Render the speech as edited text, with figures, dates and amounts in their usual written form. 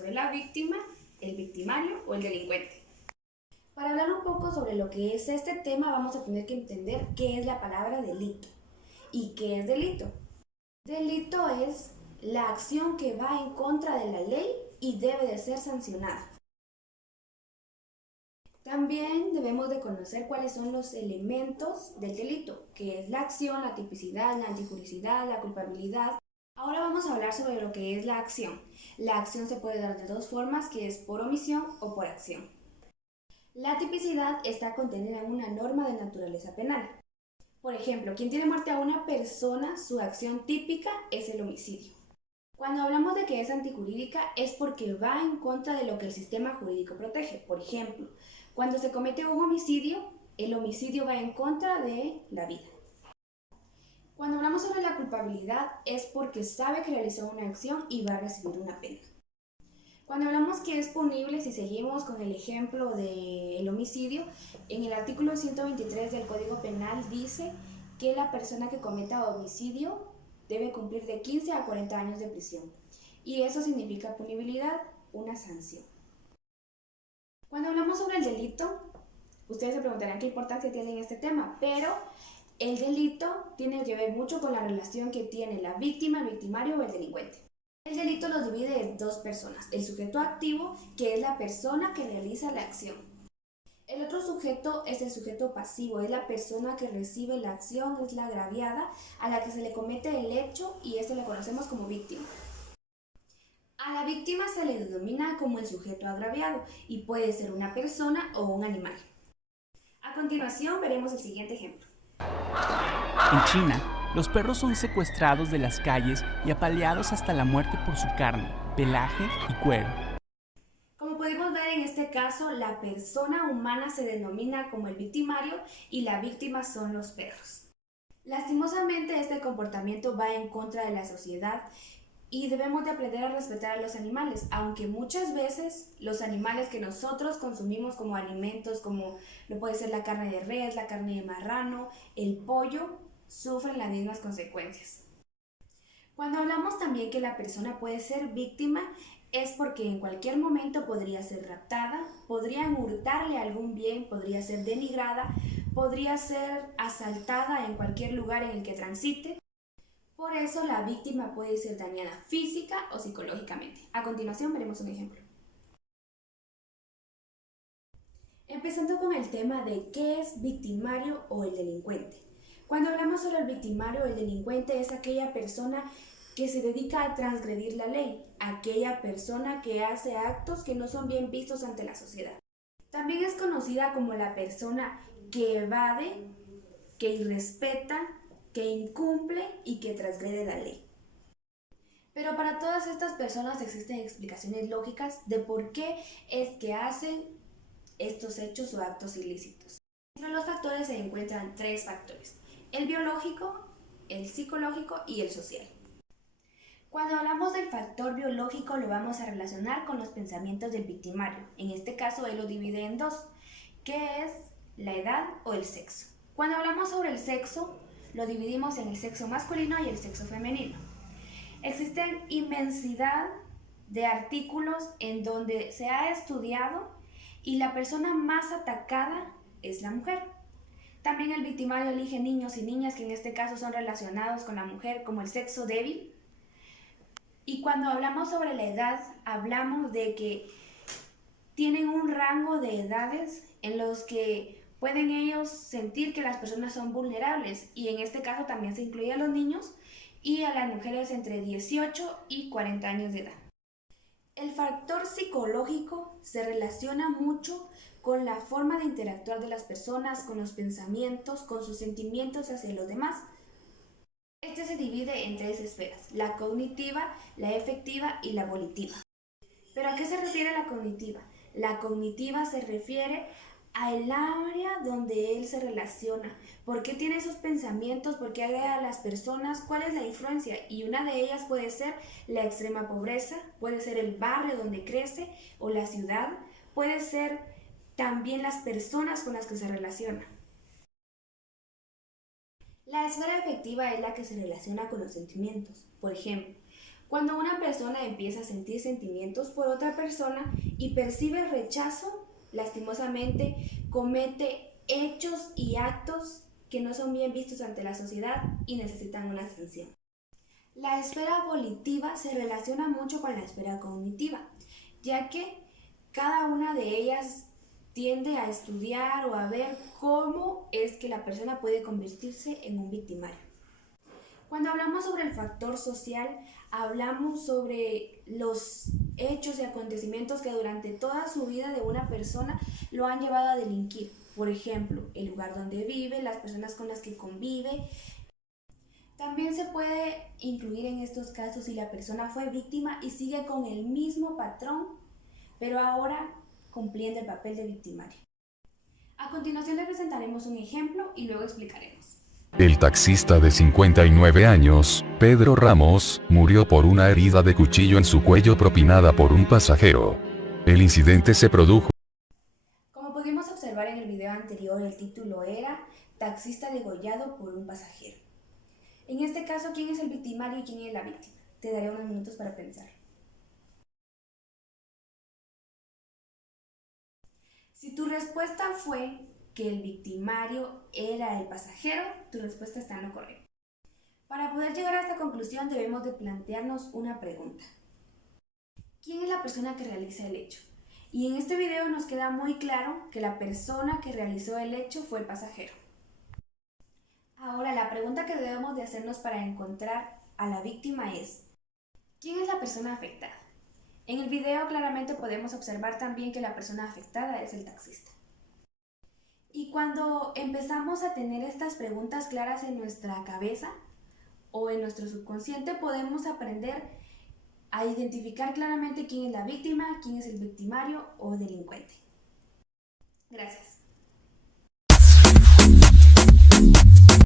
sobre la víctima, el victimario o el delincuente. Para hablar un poco sobre lo que es este tema, vamos a tener que entender qué es la palabra delito. ¿Y qué es delito? Delito es la acción que va en contra de la ley y debe de ser sancionada. También debemos de conocer cuáles son los elementos del delito, que es la acción, la tipicidad, la antijuricidad, la culpabilidad. Ahora vamos a hablar sobre lo que es la acción. La acción se puede dar de dos formas, que es por omisión o por acción. La tipicidad está contenida en una norma de naturaleza penal. Por ejemplo, quien tiene muerte a una persona, su acción típica es el homicidio. Cuando hablamos de que es antijurídica es porque va en contra de lo que el sistema jurídico protege. Por ejemplo, cuando se comete un homicidio, el homicidio va en contra de la vida. Cuando hablamos sobre la culpabilidad es porque sabe que realizó una acción y va a recibir una pena. Cuando hablamos que es punible, si seguimos con el ejemplo del homicidio, en el artículo 123 del Código Penal dice que la persona que cometa homicidio debe cumplir de 15 a 40 años de prisión. Y eso significa punibilidad, una sanción. Cuando hablamos sobre el delito, ustedes se preguntarán qué importancia tiene en este tema, pero el delito tiene que ver mucho con la relación que tiene la víctima, el victimario o el delincuente. El delito lo divide en dos personas, el sujeto activo, que es la persona que realiza la acción. El otro sujeto es el sujeto pasivo, es la persona que recibe la acción, es la agraviada, a la que se le comete el hecho y esto le conocemos como víctima. A la víctima se le denomina como el sujeto agraviado y puede ser una persona o un animal. A continuación veremos el siguiente ejemplo. En China, los perros son secuestrados de las calles y apaleados hasta la muerte por su carne, pelaje y cuero. Como podemos ver en este caso, la persona humana se denomina como el victimario y la víctima son los perros. Lastimosamente, este comportamiento va en contra de la sociedad y debemos de aprender a respetar a los animales, aunque muchas veces los animales que nosotros consumimos como alimentos, como lo puede ser la carne de res, la carne de marrano, el pollo, sufren las mismas consecuencias. Cuando hablamos también que la persona puede ser víctima, es porque en cualquier momento podría ser raptada, podrían hurtarle algún bien, podría ser denigrada, podría ser asaltada en cualquier lugar en el que transite. Por eso la víctima puede ser dañada física o psicológicamente. A continuación veremos un ejemplo. Empezando con el tema de qué es victimario o el delincuente. Cuando hablamos sobre el victimario o el delincuente es aquella persona que se dedica a transgredir la ley, aquella persona que hace actos que no son bien vistos ante la sociedad. También es conocida como la persona que evade, que irrespeta, que incumple y que transgrede la ley. Pero para todas estas personas existen explicaciones lógicas de por qué es que hacen estos hechos o actos ilícitos. Entre los factores se encuentran tres factores: el biológico, el psicológico y el social. Cuando hablamos del factor biológico lo vamos a relacionar con los pensamientos del victimario. En este caso él lo divide en dos, que es la edad o el sexo. Cuando hablamos sobre el sexo, lo dividimos en el sexo masculino y el sexo femenino. Existen inmensidad de artículos en donde se ha estudiado y la persona más atacada es la mujer. También el victimario elige niños y niñas que en este caso son relacionados con la mujer como el sexo débil. Y cuando hablamos sobre la edad, hablamos de que tienen un rango de edades en los que pueden ellos sentir que las personas son vulnerables y en este caso también se incluye a los niños y a las mujeres entre 18 y 40 años de edad. El factor psicológico se relaciona mucho con la forma de interactuar de las personas, con los pensamientos, con sus sentimientos hacia los demás. Este se divide en tres esferas: la cognitiva, la efectiva y la volitiva. ¿Pero a qué se refiere la cognitiva? La cognitiva se refiere al área donde él se relaciona. ¿Por qué tiene esos pensamientos? ¿Por qué agrega a las personas? ¿Cuál es la influencia? Y una de ellas puede ser la extrema pobreza, puede ser el barrio donde crece o la ciudad, puede ser también las personas con las que se relaciona. La esfera afectiva es la que se relaciona con los sentimientos. Por ejemplo, Cuando una persona empieza a sentir sentimientos por otra persona y percibe rechazo, lastimosamente comete hechos y actos que no son bien vistos ante la sociedad y necesitan una sanción. La esfera volitiva se relaciona mucho con la esfera cognitiva, ya que cada una de ellas tiende a estudiar o a ver cómo es que la persona puede convertirse en un victimario. Cuando hablamos sobre el factor social, hablamos sobre los hechos y acontecimientos que durante toda su vida de una persona lo han llevado a delinquir. Por ejemplo, el lugar donde vive, las personas con las que convive. También se puede incluir en estos casos si la persona fue víctima y sigue con el mismo patrón, pero ahora cumpliendo el papel de victimario. A continuación le presentaremos un ejemplo y luego explicaremos. El taxista de 59 años, Pedro Ramos, murió por una herida de cuchillo en su cuello propinada por un pasajero. El incidente se produjo. Como pudimos observar en el video anterior, el título era Taxista degollado por un pasajero. En este caso, ¿quién es el victimario y quién es la víctima? Te daré unos minutos para pensar. Si tu respuesta fue que el victimario era el pasajero, tu respuesta está en lo correcto. Para poder llegar a esta conclusión debemos de plantearnos una pregunta. ¿Quién es la persona que realiza el hecho? Y en este video nos queda muy claro que la persona que realizó el hecho fue el pasajero. Ahora, la pregunta que debemos de hacernos para encontrar a la víctima es: ¿quién es la persona afectada? En el video claramente podemos observar también que la persona afectada es el taxista. Y cuando empezamos a tener estas preguntas claras en nuestra cabeza o en nuestro subconsciente, podemos aprender a identificar claramente quién es la víctima, quién es el victimario o delincuente. Gracias.